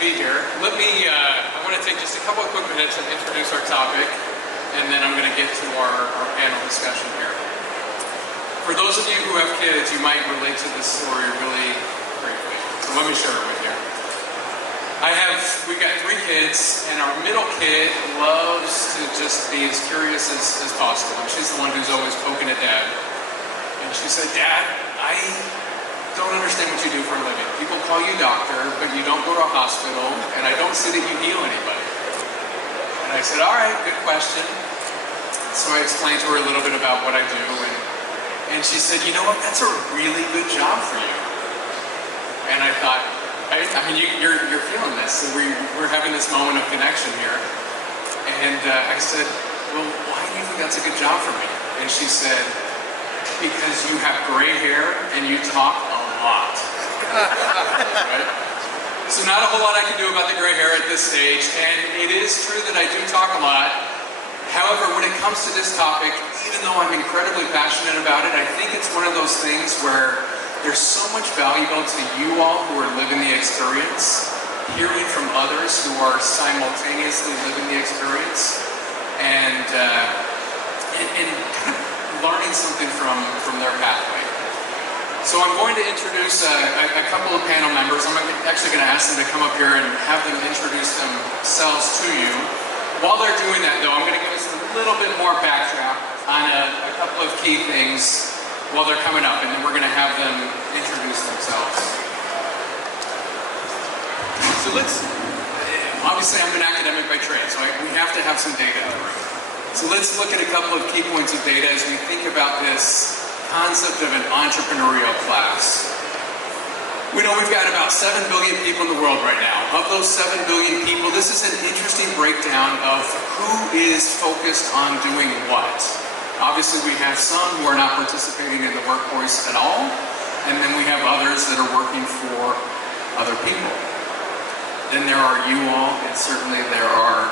be here. I want to take just a couple of quick minutes and introduce our topic, and then I'm going to get to our panel discussion here. For those of you who have kids, you might relate to this story really briefly. So let me share it with you. We've got 3 kids, and our middle kid loves to just be as curious as possible. And she's the one who's always poking at Dad. And she said, Dad, I don't understand what you do for a living. People call you doctor, but you don't go to a hospital, and I don't see that you heal anybody. And I said, all right, good question. So I explained to her a little bit about what I do, and she said, you know what, that's a really good job for you. And I thought, I mean, you're feeling this. So we're having this moment of connection here. And I said, well, why do you think that's a good job for me? And she said, because you have gray hair and you talk a lot. Right? So not a whole lot I can do about the gray hair at this stage, and it is true that I do talk a lot. However, when it comes to this topic, even though I'm incredibly passionate about it, I think it's one of those things where there's so much valuable to you all who are living the experience, hearing from others who are simultaneously living the experience, and kind of learning something from their pathway. So I'm going to introduce a couple of panel members. I'm actually going to ask them to come up here and have them introduce themselves to you. While they're doing that, though, I'm going to give us a little bit more backdrop on a couple of key things while they're coming up, and then we're going to have them introduce themselves. So obviously I'm an academic by trade, so we have to have some data. So let's look at a couple of key points of data as we think about this concept of an entrepreneurial class. We know we've got about 7 billion people in the world right now. Of those 7 billion people, this is an interesting breakdown of who is focused on doing what. Obviously, we have some who are not participating in the workforce at all, and then we have others that are working for other people. Then there are you all, and certainly there are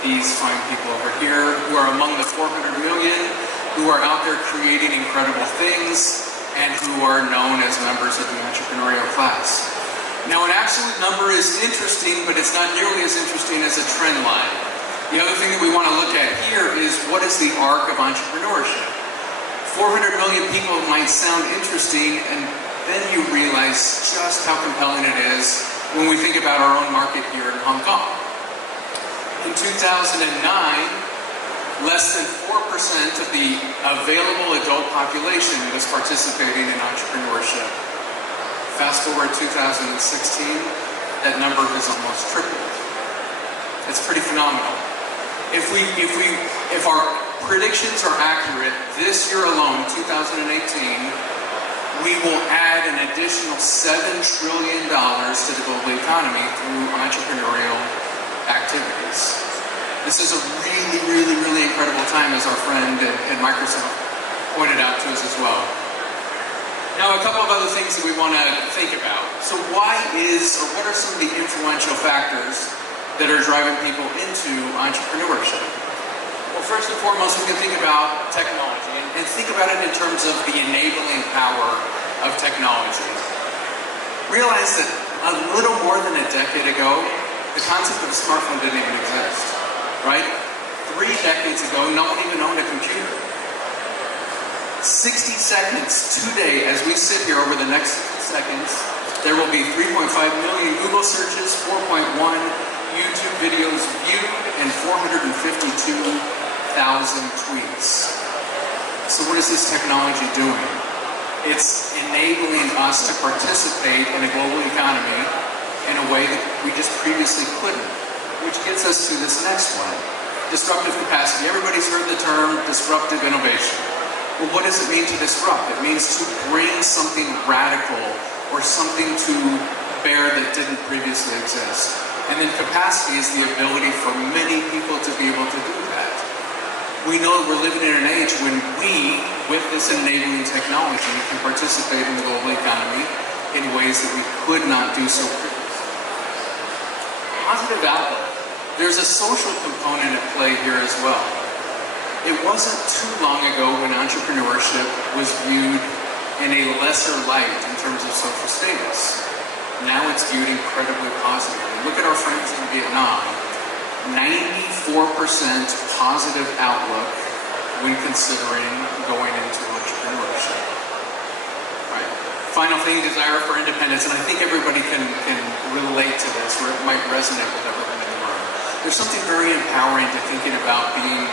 these fine people over here who are among the 400 million who are out there creating incredible things and who are known as members of the entrepreneurial class. Now, an absolute number is interesting, but it's not nearly as interesting as a trend line. The other thing that we want to look at here is what is the arc of entrepreneurship? 400 million people might sound interesting, and then you realize just how compelling it is when we think about our own market here in Hong Kong. In 2009, less than 4% of the available adult population was participating in entrepreneurship. Fast forward 2016, that number has almost tripled. It's pretty phenomenal. If our predictions are accurate, this year alone, 2018, we will add an additional $7 trillion to the global economy through entrepreneurial activities. This is a really, really, really incredible time, as our friend at Microsoft pointed out to us as well. Now, a couple of other things that we want to think about. So what are some of the influential factors that are driving people into entrepreneurship? Well, first and foremost, we can think about technology and think about it in terms of the enabling power of technology. Realize that a little more than a decade ago, the concept of a smartphone didn't even exist. Right? 3 decades ago, no one even owned a computer. 60 seconds today, as we sit here over the next seconds, there will be 3.5 million Google searches, 4.1 YouTube videos viewed, and 452,000 tweets. So what is this technology doing? It's enabling us to participate in a global economy in a way that we just previously couldn't. Which gets us to this next one, disruptive capacity. Everybody's heard the term disruptive innovation. Well, what does it mean to disrupt? It means to bring something radical or something to bear that didn't previously exist. And then capacity is the ability for many people to be able to do that. We know we're living in an age when we, with this enabling technology, can participate in the global economy in ways that we could not do so previously. Positive outlook. There's a social component at play here as well. It wasn't too long ago when entrepreneurship was viewed in a lesser light in terms of social status. now it's viewed incredibly positively. Look at our friends in Vietnam. 94% positive outlook when considering going into entrepreneurship. Right. Final thing, desire for independence, and I think everybody can relate to this, or it might resonate with everyone in the room. There's something very empowering to thinking about being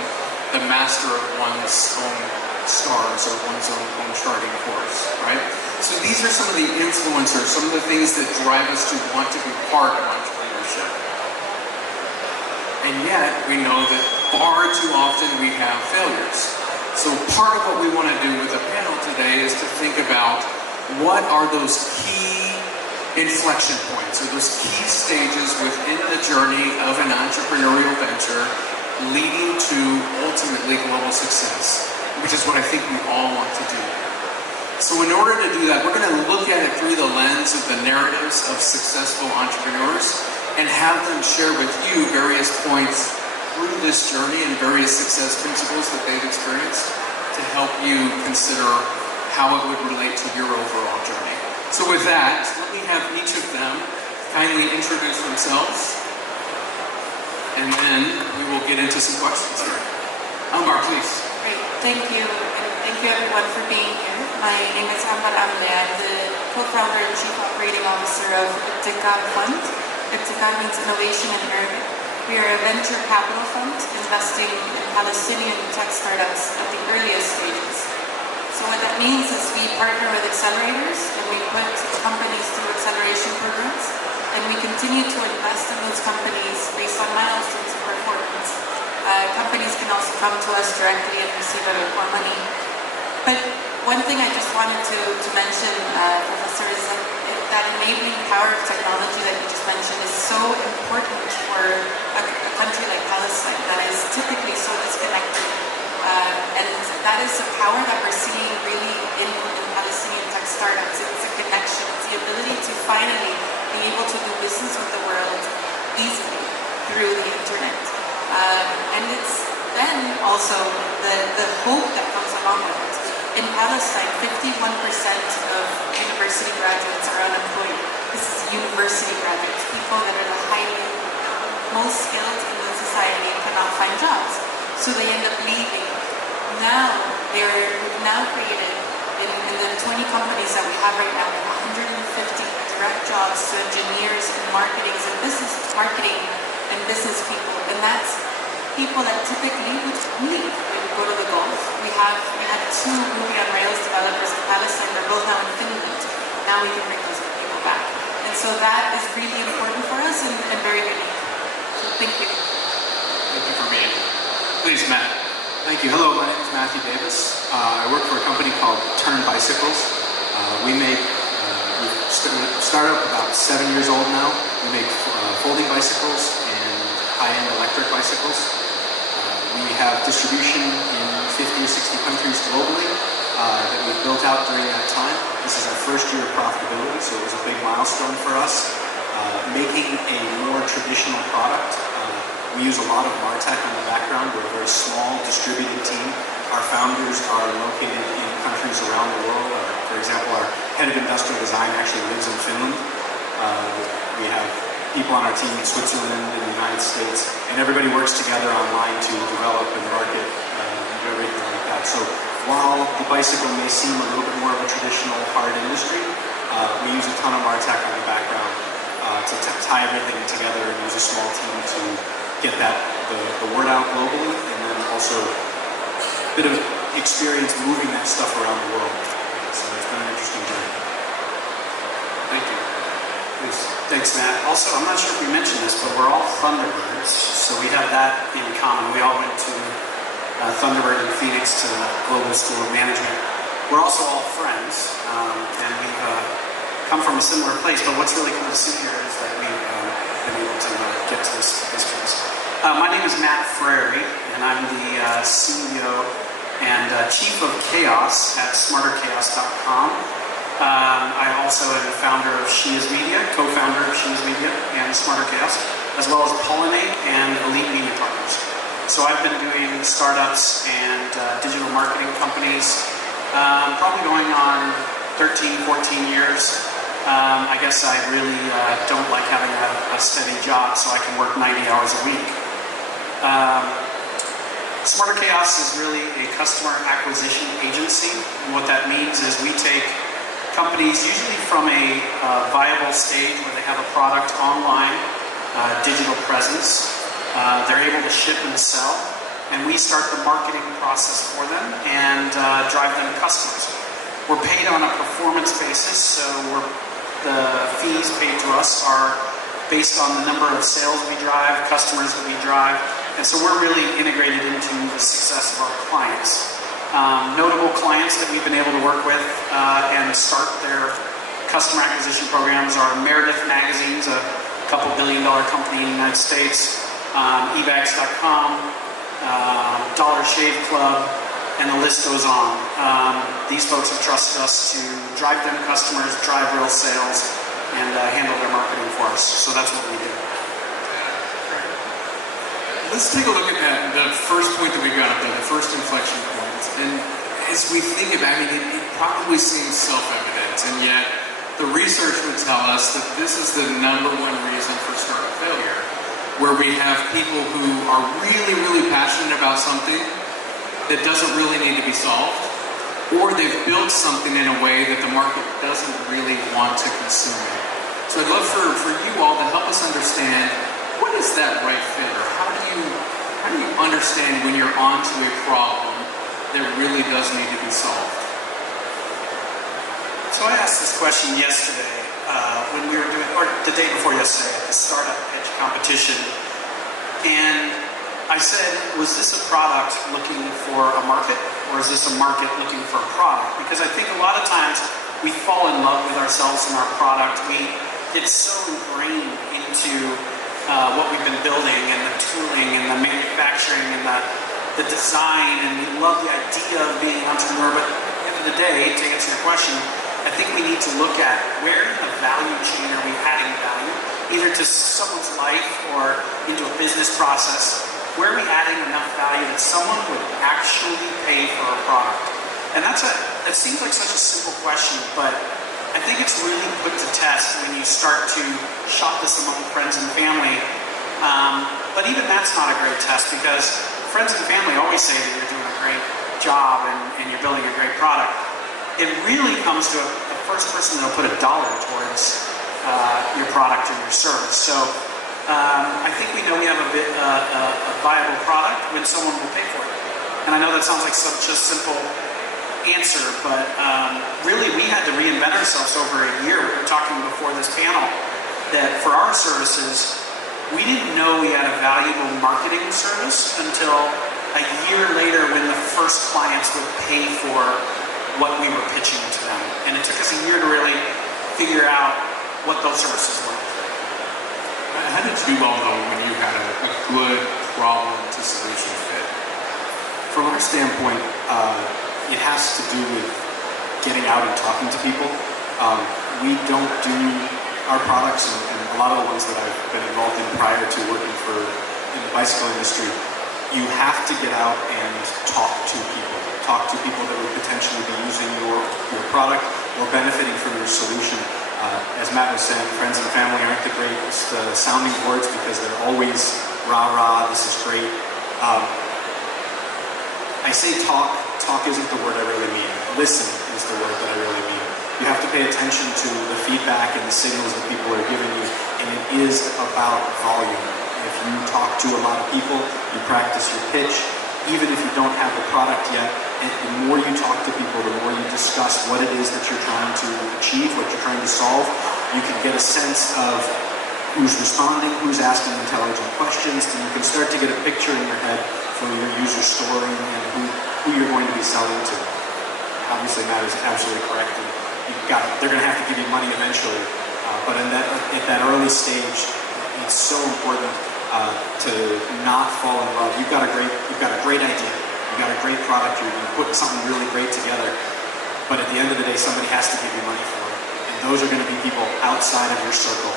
the master of one's own stars or one's own charting course, right? So these are some of the influencers, some of the things that drive us to want to be part of entrepreneurship. And yet, we know that far too often we have failures. So part of what we want to do with the panel today is to think about what are those key inflection points, or those key stages within the journey of an entrepreneurial venture leading to ultimately global success, which is what I think we all want to do. So in order to do that, we're going to look at it through the lens of the narratives of successful entrepreneurs and have them share with you various points through this journey and various success principles that they've experienced to help you consider how it would relate to your overall journey. So with that, let me have each of them kindly introduce themselves, and then we will get into some questions here. Ambar, please. Great, thank you, and thank you everyone for being here. My name is Amleh. I'm the co-founder and chief operating officer of Ibtikar Fund. Ibtikar means innovation in Arabic. We are a venture capital fund investing in Palestinian tech startups at the earliest stages. So what that means is we partner with accelerators and we put companies through acceleration programs, and we continue to invest in those companies based on milestones of performance. Companies can also come to us directly and receive a bit more money. But one thing I just wanted to mention, Professor, is that enabling power of technology that you just mentioned is so important for a country like Palestine that is typically so disconnected. And that is a power that we're seeing really in Palestinian tech startups. It's a connection. It's the ability to finally be able to do business with the world easily through the internet. And it's then also the hope that comes along with it. In Palestine, 51% of university graduates are unemployed. This is university graduates, people that are the most skilled in the society and cannot find jobs. So they end up leaving. Now, we've now created, in the 20 companies that we have right now, 150 direct jobs to engineers and marketing and business people. And that's people that typically would leave. They would go to the Gulf. We had 2 Ruby on Rails developers in Palestine. They're both now in Finland. Now we can bring those people back. And so that is really important for us and very unique. So thank you. Thank you for being here. Please, Matt. Thank you. Hello, my name is Matthew Davis. I work for a company called Tern Bicycles. We've started up about 7 years old now. We make folding bicycles and high-end electric bicycles. We have distribution in 50 or 60 countries globally that we've built out during that time. This is our first year of profitability, so it was a big milestone for us. Making a more traditional product. We use a lot of MarTech on the background. We're a very small, distributed team. Our founders are located in countries around the world. For example, our head of industrial design actually lives in Finland. We have people on our team in Switzerland and the United States, and everybody works together online to develop and market and do everything like that. So while the bicycle may seem a little bit more of a traditional hard industry, we use a ton of MarTech on the background to tie everything together and use a small team to get the word out globally, and then also a bit of experience moving that stuff around the world. So it's been an interesting journey. Thank you. Please. Thanks, Matt. Also, I'm not sure if we mentioned this, but we're all Thunderbirds, so we have that in common. We all went to Thunderbird in Phoenix to the Global School of Management. We're also all friends, and we've come from a similar place, but what's really cool to see here is that we've been able to get to this place. My name is Matt Frary, and I'm the CEO and Chief of Chaos at SmarterChaos.com. I also am the founder of Shia's Media, co-founder of Shia's Media and SmarterChaos, as well as Pollinate and Elite Media Partners. So I've been doing startups and digital marketing companies, probably going on 13, 14 years. I guess I really don't like having a steady job, so I can work 90 hours a week. SmarterChaos is really a customer acquisition agency. And what that means is we take companies, usually from a viable stage where they have a product online, digital presence, they're able to ship and sell, and we start the marketing process for them and drive them customers. We're paid on a performance basis, so the fees paid to us are based on the number of sales we drive, customers that we drive, and so we're really integrated into the success of our clients. Notable clients that we've been able to work with and start their customer acquisition programs are Meredith Magazine's a couple $1 billion company in the United States, ebags.com, Dollar Shave Club, and the list goes on. These folks have trusted us to drive them customers, drive real sales, and handle their marketing for us. So that's what we do. Let's take a look at that, the first point that we got up there, the first inflection point. And as we think about it, it probably seems self-evident, and yet the research would tell us that this is the #1 reason for startup failure, where we have people who are really, really passionate about something that doesn't really need to be solved, or they've built something in a way that the market doesn't really want to consume it. So I'd love for you all to help us understand, what is that right fit, or how do you understand when you're onto a problem that really does need to be solved? So I asked this question yesterday when we were doing, or the day before yesterday at the Startup Edge competition, and I said, was this a product looking for a market, or is this a market looking for a product? Because I think a lot of times we fall in love with ourselves and our product. We get so ingrained into what we've been building, and the tooling, and the manufacturing, and the design, and we love the idea of being an entrepreneur. But at the end of the day, to answer your question, I think we need to look at where in the value chain are we adding value, either to someone's life or into a business process. Where are we adding enough value that someone would actually pay for a product? And that seems like such a simple question, but I think it's really put to test when you start to shop this among friends and family. But even that's not a great test, because friends and family always say that you're doing a great job and you're building a great product. It really comes to the first person that will put $1 towards your product or your service. So I think we know we have a viable product when someone will pay for it. And I know that sounds like such a simple answer, but really we had to reinvent ourselves over a year. We were talking before this panel that for our services, we didn't know we had a valuable marketing service until a year later, when the first clients would pay for what we were pitching to them. And it took us a year to really figure out what those services were. How did you all know when you had a good problem to solution fit? From our standpoint, it has to do with getting out and talking to people. We don't do our products, and a lot of the ones that I've been involved in prior to working in the bicycle industry, you have to get out and talk to people that would potentially be using your product or benefiting from your solution. As Matt was saying, friends and family aren't the greatest sounding boards, because they're always rah-rah, this is great. I say talk isn't the word I really mean. Listen is the word that I really mean. You have to pay attention to the feedback and the signals that people are giving you, and it is about volume. If you talk to a lot of people, you practice your pitch, even if you don't have the product yet, and the more you talk to people, the more you discuss what it is that you're trying to achieve, what you're trying to solve, you can get a sense of who's responding, who's asking intelligent questions, and you can start to get a picture in your head for your user story and who you're going to be selling to. Obviously, Matt is absolutely correct. And they're going to have to give you money eventually, but at that early stage, it's so important to not fall in love. You've got a great idea. You've got a great product. You're putting something really great together. But at the end of the day, somebody has to give you money for it. And those are going to be people outside of your circle.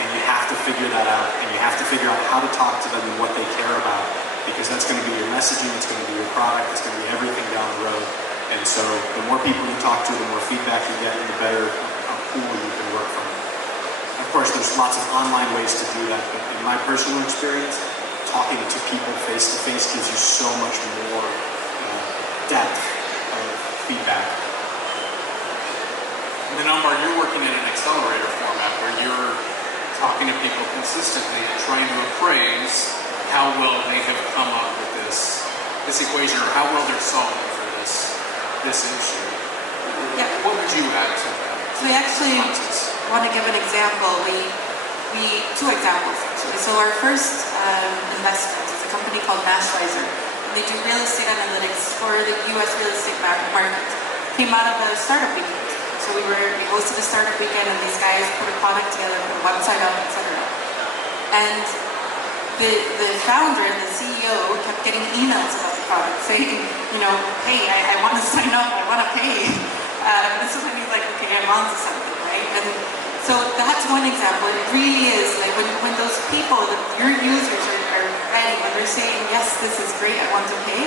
And you have to figure that out. And you have to figure out how to talk to them and what they care about. Because that's going to be your messaging. It's going to be your product. It's going to be everything down the road. And so the more people you talk to, the more feedback you get, and the better pool you can work from. Of course, there's lots of online ways to do that, but in my personal experience, talking to people face-to-face gives you so much more depth of feedback. And then Ambar, you're working in an accelerator format where you're talking to people consistently and trying to appraise how well they have come up with this equation, or how well they're solving for this issue. Yeah. What would you add to that? So we actually want to give an example. Two examples actually. So our first investment is a company called Nashrizer. They do real estate analytics for the US real estate market. Came out of a startup weekend. So we hosted a startup weekend, and these guys put a product together, put a website up, etc. And the founder, the CEO, kept getting emails about the product saying, hey, I want to sign up, I want to pay. This is when he's like, okay, I'm on to something, right? And so that's one example. It really is like when those people, your users are ready, when they're saying, yes, this is great, I want to pay,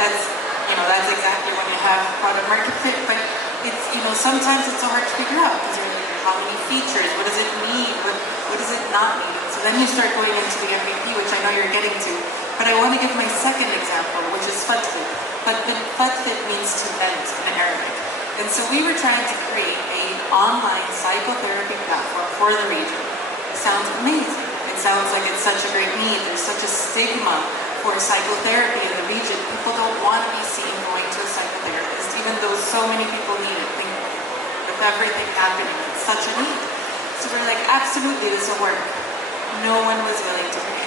that's exactly when you have product market fit. But it's, sometimes it's so hard to figure out because you're like, how many features, what does it need, what does it not need? So then you start going into the MVP, which I know you're getting to. But I want to give my second example, which is Fatfit. Fatfit means to vent in Arabic. And so we were trying to create an online psychotherapy platform for the region. It sounds amazing. It sounds like it's such a great need. There's such a stigma for psychotherapy in the region. People don't want to be seen going to a psychotherapist, even though so many people need it. Think with everything happening, it's such a need. So we're like, absolutely, this will work. No one was willing to pay.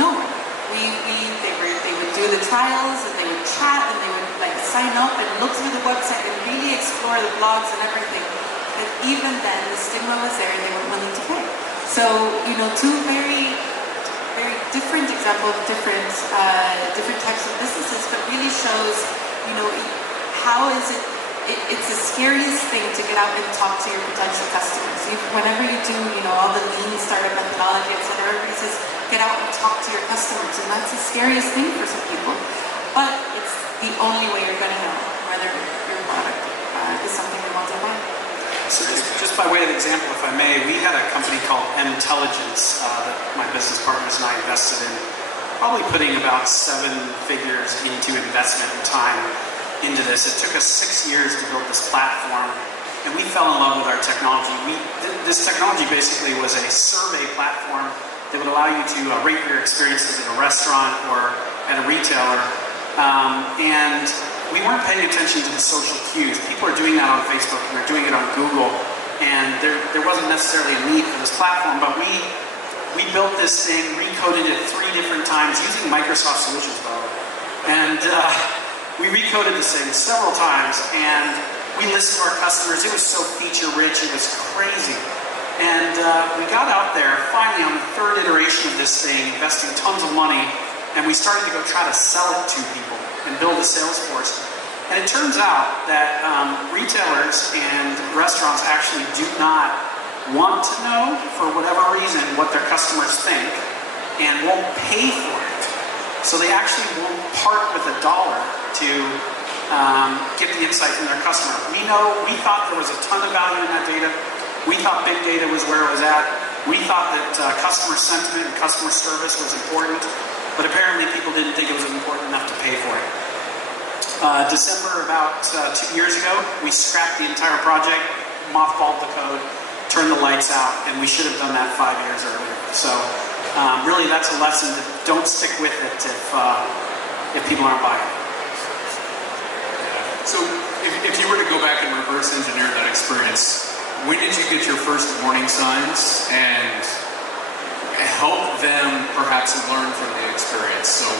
No one. They would do the trials, and they would chat, and they would like sign up and look through the website and really explore the blogs and everything. But even then, the stigma was there, and they weren't willing to pay. So, two very, very different examples of different types of businesses, but really shows, how is it. It's the scariest thing to get out and talk to your potential customers. Whenever you do, all the lean startup methodology, etc., everybody says, get out and talk to your customers. And that's the scariest thing for some people. But it's the only way you're going to know whether your product is something you want to buy. So just by way of example, if I may, we had a company called Intelligence that my business partners and I invested in, probably putting about 7 figures into investment and time into this. It took us 6 years to build this platform, and we fell in love with our technology. This technology basically was a survey platform that would allow you to rate your experiences at a restaurant or at a retailer, and we weren't paying attention to the social cues. People are doing that on Facebook, and they're doing it on Google, and there wasn't necessarily a need for this platform, but we built this thing, recoded it 3 different times using Microsoft solutions, by the way, and we recoded this thing several times, and we listened to our customers. It was so feature-rich, it was crazy. And we got out there, finally, on the 3rd iteration of this thing, investing tons of money, and we started to go try to sell it to people and build a sales force. And it turns out that retailers and restaurants actually do not want to know, for whatever reason, what their customers think, and won't pay for it. So they actually won't part with $1 to get the insight from their customer. We thought there was a ton of value in that data. We thought big data was where it was at. We thought that customer sentiment and customer service was important, but apparently people didn't think it was important enough to pay for it. December, about 2 years ago, we scrapped the entire project, mothballed the code, turned the lights out, and we should have done that 5 years earlier. So really that's a lesson that don't stick with it if people aren't buying it. So if you were to go back and reverse engineer that experience, when did you get your first warning signs and help them perhaps learn from the experience? So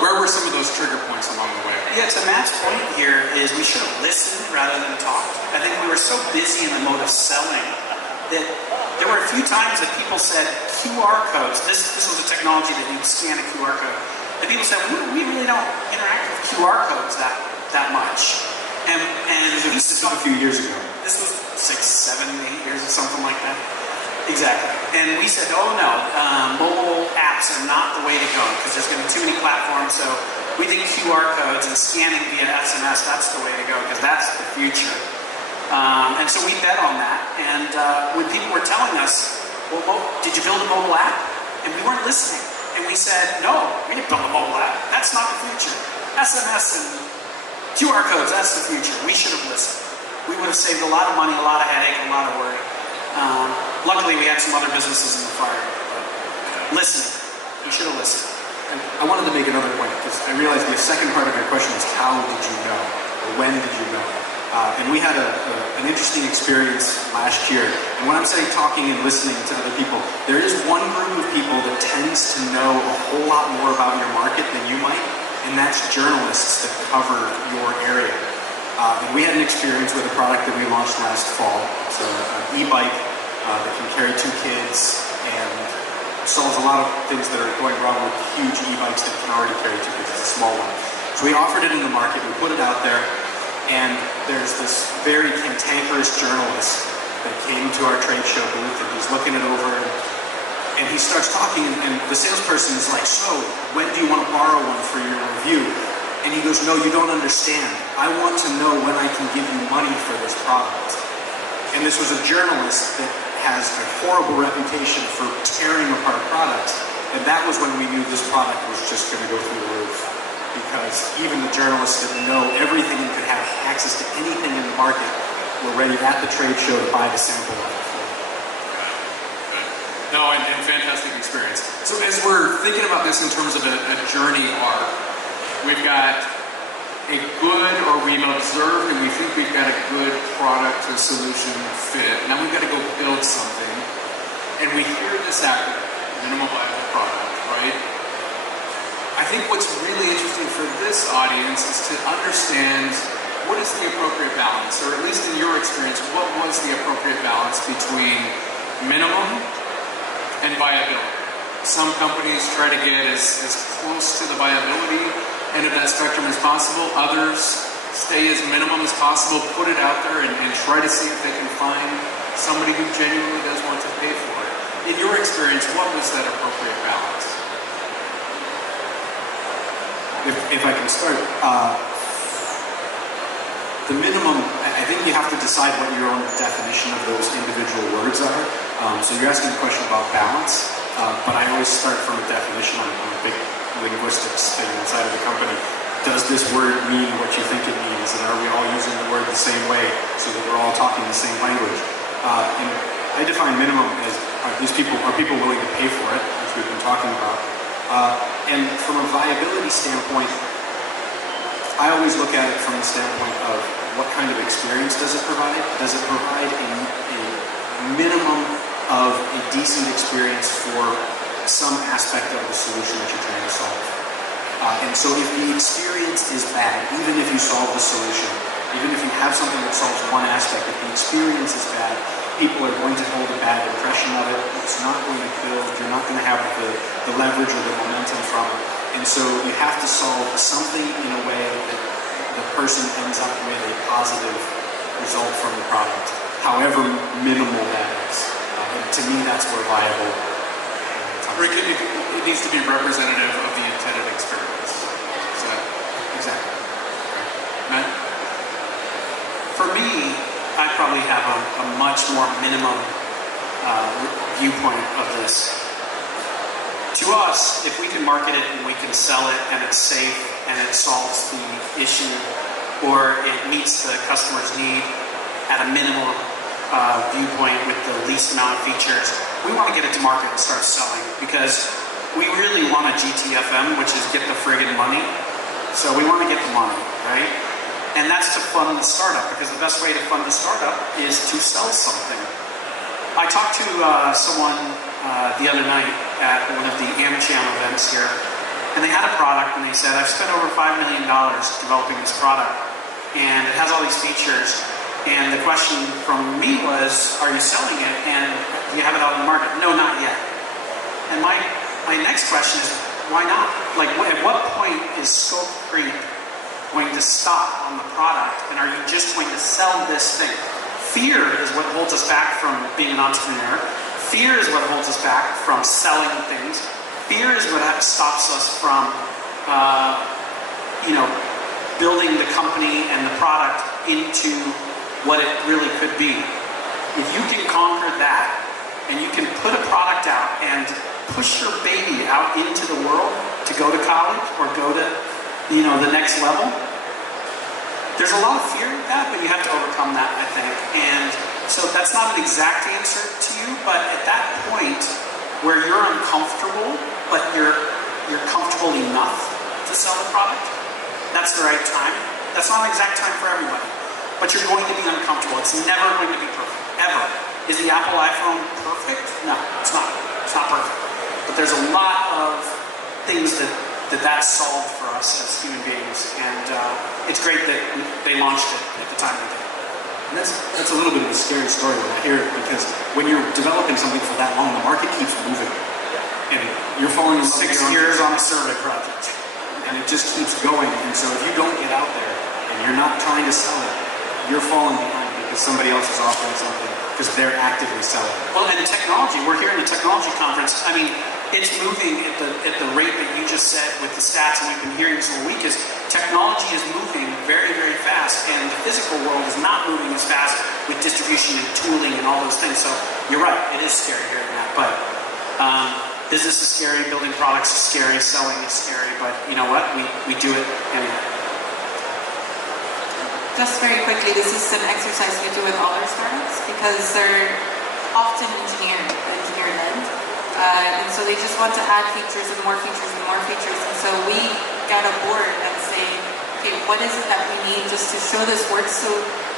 where were some of those trigger points along the way? Yeah, to Matt's point here is we should have listened rather than talked. I think we were so busy in the mode of selling that there were a few times that people said QR codes. This was a technology that you scan a QR code. And people said, we really don't interact with QR codes that much. And this is a few years ago. This was 6, 7, 8 years or something like that. Exactly. And we said, oh no, mobile apps are not the way to go because there's going to be too many platforms. So we think QR codes and scanning via SMS, that's the way to go because that's the future. And so we bet on that. And when people were telling us, well, did you build a mobile app? And we weren't listening. And we said, no, we didn't build a mobile app. That's not the future. SMS and QR codes, that's the future. We should have listened. We would have saved a lot of money, a lot of headache, a lot of worry. Luckily, we had some other businesses in the fire. But listening. We should have listened. And I wanted to make another point, because I realized the second part of your question is how did you know? Or when did you know? And we had an interesting experience last year. And when I'm saying talking and listening to other people, there is one group of people that tends to know a whole lot more about your market than you might, and that's journalists that cover your area. And we had an experience with a product that we launched last fall. It's an e-bike that can carry 2 kids and solves a lot of things that are going wrong with huge e-bikes that can already carry 2 kids. It's a small one. So we offered it in the market, we put it out there, and there's this very cantankerous journalist that came to our trade show booth, and he's looking it over, and he starts talking, and the salesperson is like, so, when do you want to borrow one for your review? And he goes, no, you don't understand. I want to know when I can give you money for this product. And this was a journalist that has a horrible reputation for tearing apart products, and that was when we knew this product was just going to go through the roof. Because even the journalists that know everything and could have access to anything in the market were ready at the trade show to buy the sample of it. No, and fantastic experience. So as we're thinking about this in terms of a journey arc, we've got a good, or we've observed and we think we've got a good product or solution fit. Now we've got to go build something. And we hear this acronym, minimal viable product, right? I think what's really interesting for this audience is to understand what is the appropriate balance, or at least in your experience, what was the appropriate balance between minimum and viability. Some companies try to get as close to the viability end of that spectrum as possible. Others stay as minimum as possible, put it out there, and try to see if they can find somebody who genuinely does want to pay for it. In your experience, what was that appropriate balance? If I can start, the minimum, I think you have to decide what your own definition of those individual words are. So you're asking a question about balance, but I always start from a definition on a big linguistics thing inside of the company. Does this word mean what you think it means? And are we all using the word the same way so that we're all talking the same language? And I define minimum as are people willing to pay for it, which we've been talking about. And from a viability standpoint, I always look at it from the standpoint of what kind of experience does it provide? Does it provide a minimum of a decent experience for some aspect of the solution that you're trying to solve? And so if the experience is bad, even if you solve the solution, even if you have something that solves one aspect, if the experience is bad, people are going to hold a bad impression of it. It's not going to build. You're not going to have the leverage or the momentum from it. And so you have to solve something in a way that the person ends up with a positive result from the product, however minimal that is. And to me, that's where viable. Rick, it needs to be representative of the intended experience. Is that exactly? Matt? For me, I probably have a much more minimum viewpoint of this. To us, if we can market it and we can sell it and it's safe and it solves the issue or it meets the customer's need at a minimum viewpoint with the least amount of features, we want to get it to market and start selling because we really want a GTFM, which is get the friggin' money. So we want to get the money, right? And that's to fund the startup, because the best way to fund the startup is to sell something. I talked to someone the other night at one of the AmCham events here, and they had a product, and they said, I've spent over $5 million developing this product, and it has all these features, and the question from me was, are you selling it, and do you have it out in the market? No, not yet. And my next question is, why not? Like, at what point is scope creep going to stop on the product, and are you just going to sell this thing? Fear is what holds us back from being an entrepreneur. Fear is what holds us back from selling things. Fear is what stops us from, building the company and the product into what it really could be. If you can conquer that, and you can put a product out and push your baby out into the world to go to college or go to, the next level, there's a lot of fear with that, but you have to overcome that, I think. And so that's not an exact answer to you, but at that point where you're uncomfortable, but you're comfortable enough to sell the product, that's the right time. That's not an exact time for everybody, but you're going to be uncomfortable. It's never going to be perfect, ever. Is the Apple iPhone perfect? No, it's not. It's not perfect. But there's a lot of things that solved for us as human beings, and it's great that they launched it at the time they did. And that's a little bit of a scary story when I hear it, because when you're developing something for that long, the market keeps moving. And you're falling in love with 6 years on a survey project. And it just keeps going. And so if you don't get out there and you're not trying to sell it, you're falling behind because somebody else is offering something because they're actively selling. Well, and technology, we're here in the technology conference. I mean, it's moving at the rate that you just said with the stats, and we've been hearing this all week, is technology is moving very, very fast, and the physical world is not moving as fast with distribution and tooling and all those things. So you're right, it is scary hearing that, but business is scary, building products is scary, selling is scary, but you know what? We do it anyway. Just very quickly, this is an exercise we do with all our startups because they're often engineer-led. And so they just want to add features and more features and more features. And so we get a board and say, okay, what is it that we need just to show this works? So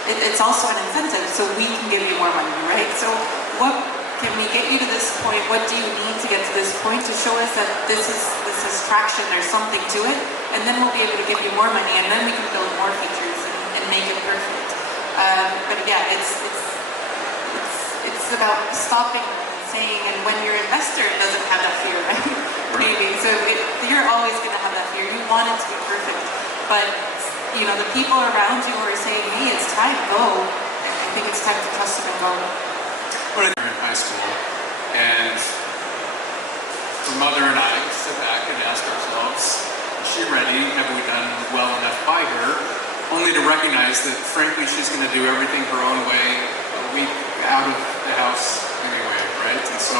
it's also an incentive, so we can give you more money, right? So what can we get you to this point? What do you need to get to this point to show us that this is traction, there's something to it? And then we'll be able to give you more money, and then we can build more features and make it perfect. But yeah, it's about stopping and saying, and when your investor doesn't have that fear, right? Maybe. So you're always going to have that fear. You want it to be perfect. But, the people around you who are saying, hey, it's time, go. I think it's time to trust them and go. When we were in high school, and her mother and I sit back and ask ourselves, is she ready? Have we done well enough by her? Only to recognize that, frankly, she's going to do everything her own way a week out of the house anyway, right? And so,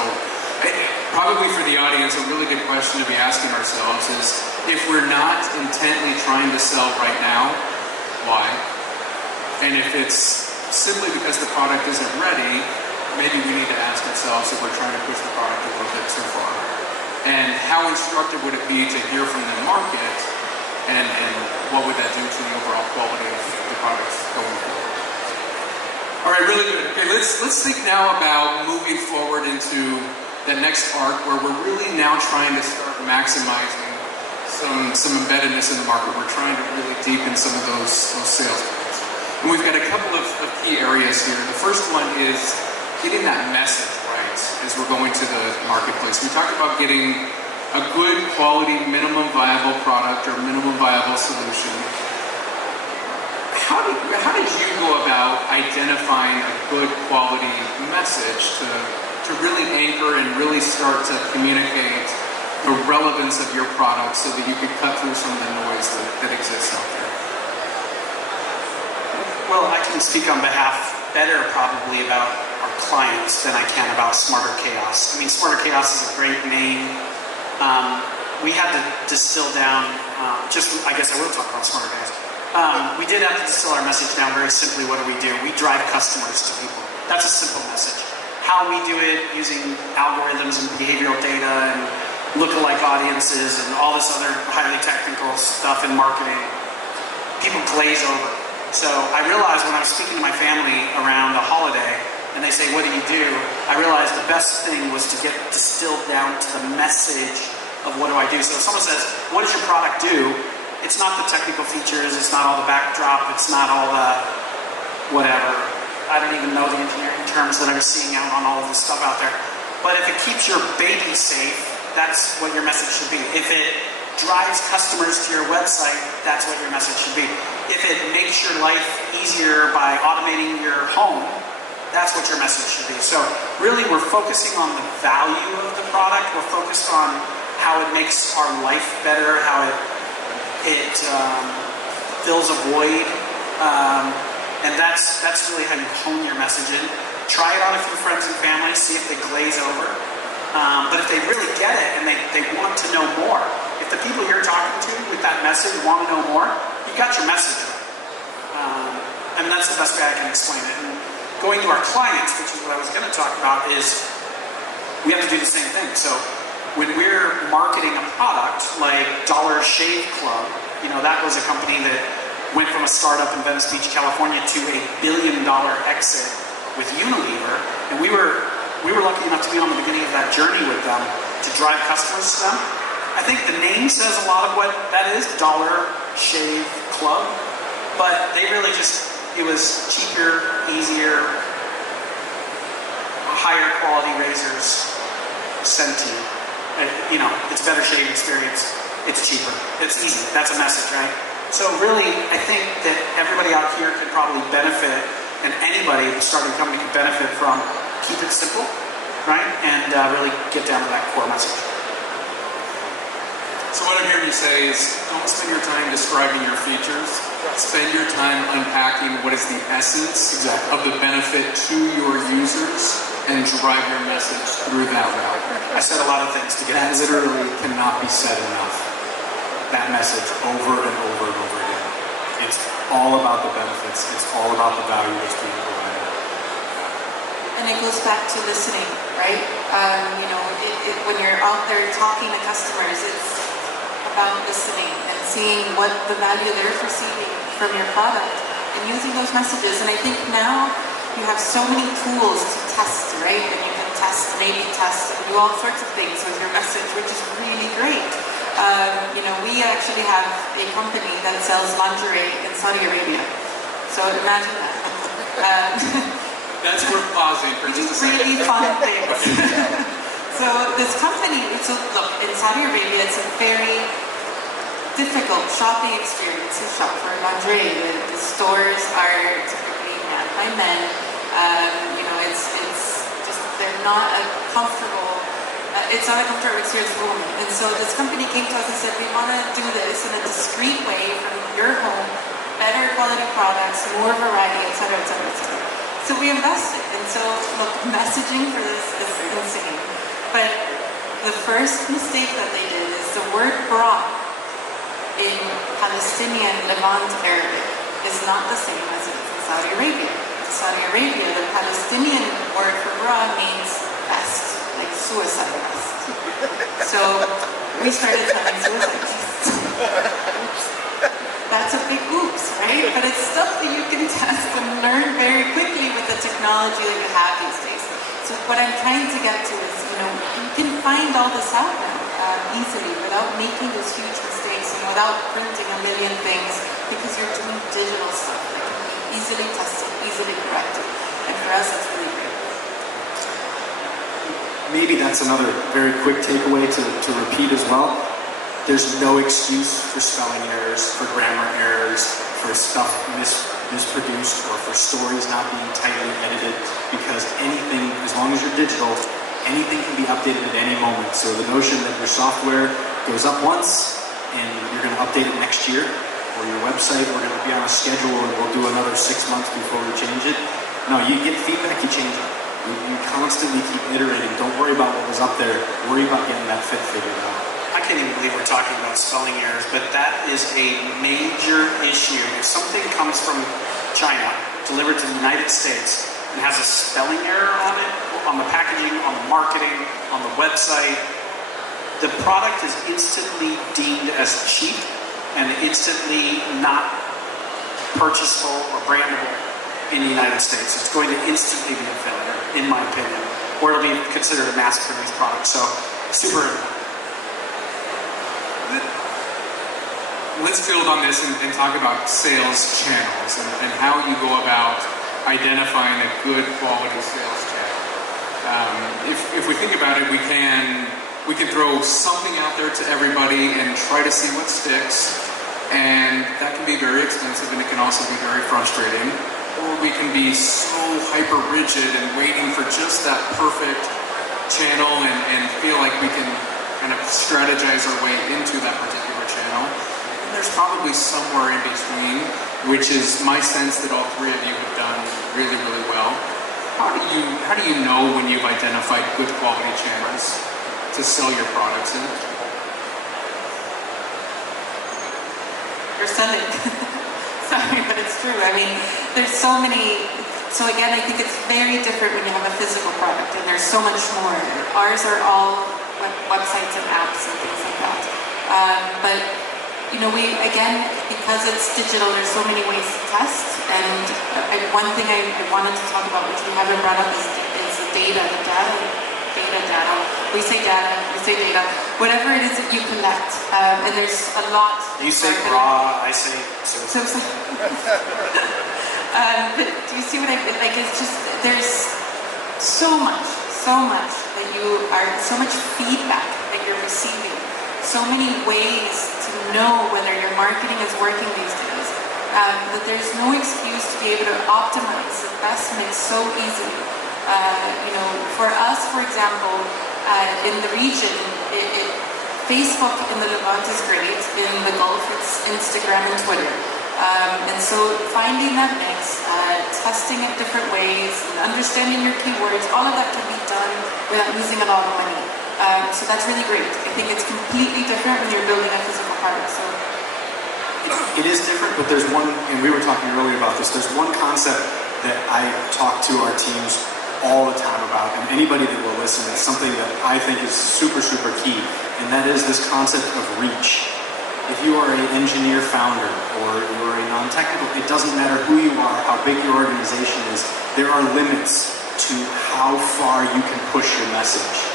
probably for the audience, a really good question to be asking ourselves is, if we're not intently trying to sell right now, why? And if it's simply because the product isn't ready, maybe we need to ask ourselves if we're trying to push the product a little bit too far. And how instructive would it be to hear from the market, and what would that do to the overall quality of the products going forward? All right, really good. Okay, let's think now about moving forward into the next arc where we're really now trying to start maximizing some embeddedness in the market. We're trying to really deepen some of those sales goals. And we've got a couple of key areas here. The first one is getting that message right as we're going to the marketplace. We talked about getting a good quality minimum viable product or minimum viable solution. How did you go about identifying a good quality message to really anchor and really start to communicate the relevance of your product so that you could cut through some of the noise that exists out there? Well, I can speak on behalf better probably about our clients than I can about SmarterChaos. I mean, SmarterChaos is a great name. We had to distill down, I guess I will talk about SmarterChaos. We did have to distill our message down very simply. What do? We drive customers to people. That's a simple message. How we do it using algorithms and behavioral data and lookalike audiences and all this other highly technical stuff in marketing, people glaze over. So I realized when I was speaking to my family around a holiday and they say, what do you do? I realized the best thing was to get distilled down to the message of what do I do. So if someone says, what does your product do? It's not the technical features, it's not all the backdrop, it's not all the whatever. I don't even know the engineering terms that I'm seeing out on all of this stuff out there. But if it keeps your baby safe, that's what your message should be. If it drives customers to your website, that's what your message should be. If it makes your life easier by automating your home, that's what your message should be. So really we're focusing on the value of the product. We're focused on how it makes our life better, how it fills a void. And that's really how you hone your message in. Try it on a few friends and family, see if they glaze over. But if they really get it and they want to know more, if the people you're talking to with that message want to know more, you got your message. I mean, that's the best way I can explain it. And going to our clients, which is what I was going to talk about, is we have to do the same thing. So when we're marketing a product like Dollar Shave Club, you know, that was a company that went from a startup in Venice Beach, California to a $1 billion exit with Unilever. And we were lucky enough to be on the beginning of that journey with them to drive customers to them. I think the name says a lot of what that is, Dollar Shave Club. But they really just, it was cheaper, easier, higher quality razors sent to you. You know, it's a better shave experience. It's cheaper. It's easy. That's a message, right? So really, I think that everybody out here could probably benefit, and anybody starting a company could benefit from keep it simple, right? And really get down to that core message. So what I'm hearing you say is, don't spend your time describing your features. Spend your time unpacking what is the essence of the benefit to your users and drive your message through that route. I said a lot of things to get That literally cannot be said enough. That message over and over and over again. It's all about the benefits. It's all about the value that's being provided. And it goes back to listening, right? You know, when you're out there talking to customers, it's about listening and seeing what the value they're perceiving from your product and using those messages. And I think now you have so many tools to test, right? And you can test, maybe test, and do all sorts of things with your message, which is really great. You know, we actually have a company that sells lingerie in Saudi Arabia. So imagine that. That's worth pausing for just a second. Really fun things. So this company, so look, in Saudi Arabia, it's a very difficult shopping experience to shop for lingerie. The stores are typically manned by men. You know, it's just, they're not a comfortable, it's not a comfortable experience for women. And so this company came to us and said, we want to do this in a discreet way from your home, better quality products, more variety, et cetera, et cetera, et cetera. So we invested. And so, look, messaging for this is insane. But the first mistake that they did is the word bra in Palestinian Levant Arabic is not the same as it is in Saudi Arabia. In Saudi Arabia, the Palestinian word for bra means vest, like suicide vest. So we started selling suicide vests. That's a big oops, right? But it's stuff that you can test and learn very quickly with the technology that you have these days. So what I'm trying to get to is, you know, you can find all this out now easily without making those huge mistakes and without printing a million things because you're doing digital stuff that can be easily tested, easily corrected. And for us, that's really great. Maybe that's another very quick takeaway to repeat as well. There's no excuse for spelling errors, for grammar errors, for stuff misproduced, or for stories not being tightly edited, because anything, as long as you're digital, anything can be updated at any moment. So the notion that your software goes up once and you're going to update it next year, or your website, we're going to be on a schedule and we'll do another 6 months before we change it. No, you get feedback, you change it. You constantly keep iterating. Don't worry about what was up there. Worry about getting that fit figured out. I can't even believe we're talking about spelling errors, but that is a major issue. If something comes from China, delivered to the United States, and has a spelling error on it, on the packaging, on the marketing, on the website, the product is instantly deemed as cheap and instantly not purchasable or brandable in the United States. It's going to instantly be a failure, in my opinion, or it'll be considered a mass-produced product. So, super. Let's build on this and talk about sales channels and how you go about identifying a good quality sales channel. If we think about it, we can throw something out there to everybody and try to see what sticks, and that can be very expensive and it can also be very frustrating. Or we can be so hyper rigid and waiting for just that perfect channel and feel like we can kind of strategize our way into that particular channel. And there's probably somewhere in between. which is my sense that all three of you have done really, really well. How do you know when you've identified good quality channels to sell your products in? You're selling. Sorry, but it's true. I mean, there's so many. So again, I think it's very different when you have a physical product, and there's so much more. Ours are all websites and apps and things like that. But you know, because it's digital, there's so many ways to test. And one thing I wanted to talk about, which we haven't brought up, is the data. We say data. Whatever it is that you collect, and there's a lot. You say raw, I say so. But do you see what I mean? Like, it's just, there's so much that so much feedback that you're receiving, so many ways to know whether your marketing is working these days, that there's no excuse to be able to optimize the best mix so easily. You know, for us, for example, in the region, Facebook in the Levant is great. In the Gulf, it's Instagram and Twitter. And so finding that mix, testing it different ways, understanding your keywords, all of that can be done without losing a lot of money. So that's really great. I think it's completely different when you're building a physical product. So it is different, but there's one, and we were talking earlier about this, there's one concept that I talk to our teams all the time about, and anybody that will listen, it's something that I think is super, super key, and that is this concept of reach. If you are an engineer founder or you're a non-technical, it doesn't matter who you are, how big your organization is, there are limits to how far you can push your message.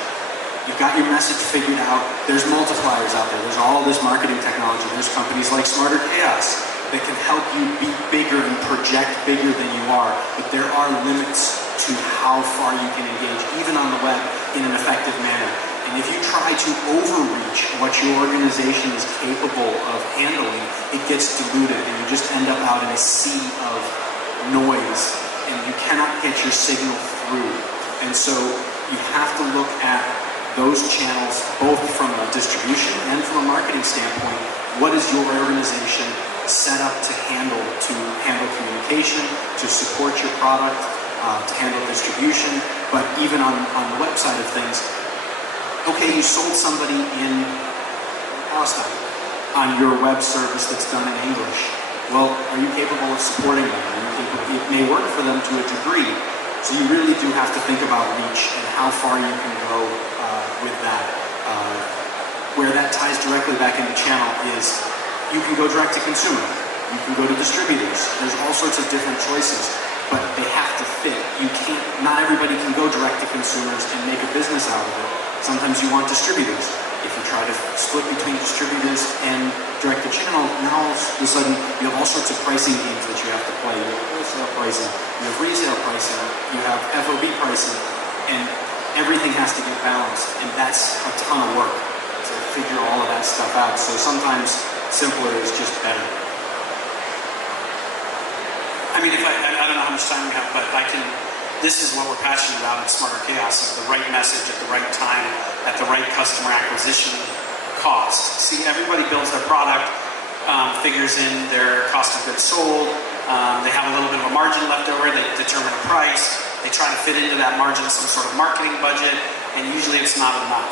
You've got your message figured out, there's multipliers out there, there's all this marketing technology, there's companies like SmarterChaos that can help you be bigger and project bigger than you are, but there are limits to how far you can engage, even on the web, in an effective manner. And if you try to overreach what your organization is capable of handling, it gets diluted and you just end up out in a sea of noise and you cannot get your signal through. And so you have to look at those channels both from a distribution and from a marketing standpoint. What is your organization set up to handle communication, to support your product, to handle distribution, but even on the website of things, okay, you sold somebody in Palestine on your web service that's done in English. Well, are you capable of supporting them? It may work for them to a degree, so you really do have to think about reach and how far you can go with that. Where that ties directly back into channel is you can go direct to consumer, you can go to distributors, there's all sorts of different choices, but they have to fit. You can't, not everybody can go direct to consumers and make a business out of it. Sometimes you want distributors. If you try to split between distributors and direct to channel, now all of a sudden you have all sorts of pricing games that you have to play. You have wholesale pricing, you have retail pricing, you have FOB pricing, and everything has to get balanced, and that's a ton of work to figure all of that stuff out. So sometimes simpler is just better. I mean, I don't know how much time we have, but this is what we're passionate about at SmarterChaos, is the right message at the right time, at the right customer acquisition cost. See, everybody builds their product, figures in their cost of goods sold, they have a little bit of a margin left over, they determine a price, they try to fit into that margin some sort of marketing budget, and usually it's not enough.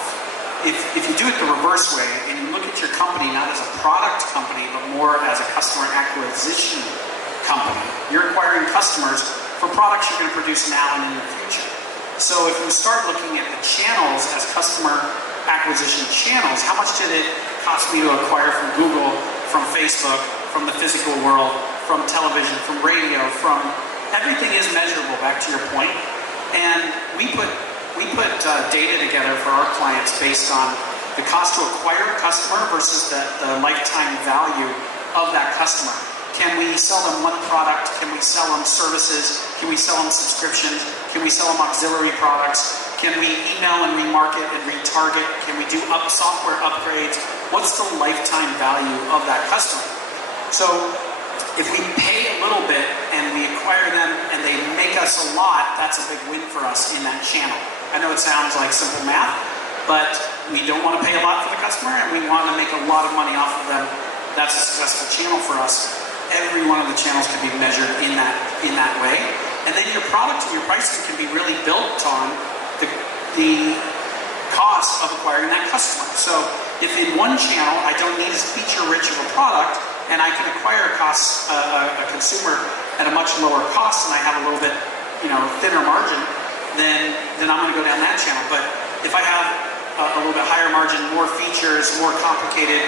If you do it the reverse way, and you look at your company not as a product company, but more as a customer acquisition company, you're acquiring customers for products you're going to produce now and in the future. So if you start looking at the channels as customer acquisition channels, how much did it cost me to acquire from Google, from Facebook, from the physical world, from television, from radio, from everything is measurable, back to your point. And we put data together for our clients based on the cost to acquire a customer versus the lifetime value of that customer. Can we sell them one product? Can we sell them services? Can we sell them subscriptions? Can we sell them auxiliary products? Can we email and remarket and retarget? Can we do software upgrades? What's the lifetime value of that customer? So if we pay a little bit and we acquire them and they make us a lot, that's a big win for us in that channel. I know it sounds like simple math, but we don't want to pay a lot for the customer and we want to make a lot of money off of them. That's a successful channel for us. every one of the channels can be measured in that way. And then your product and your pricing can be really built on the cost of acquiring that customer. So if in one channel I don't need as feature-rich of a product, and I can acquire a consumer at a much lower cost, and I have a little bit, thinner margin, then I'm going to go down that channel. But if I have a little bit higher margin, more features, more complicated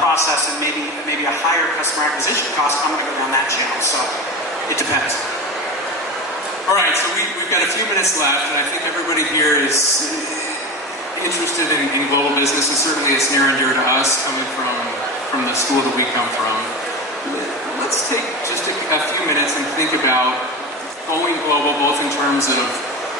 process, and maybe a higher customer acquisition cost, I'm going to go down that channel. So it depends. All right, so we've got a few minutes left, and I think everybody here is interested in global business, and certainly it's near and dear to us coming from the school that we come from. Let's take just a few minutes and think about going global, both in terms of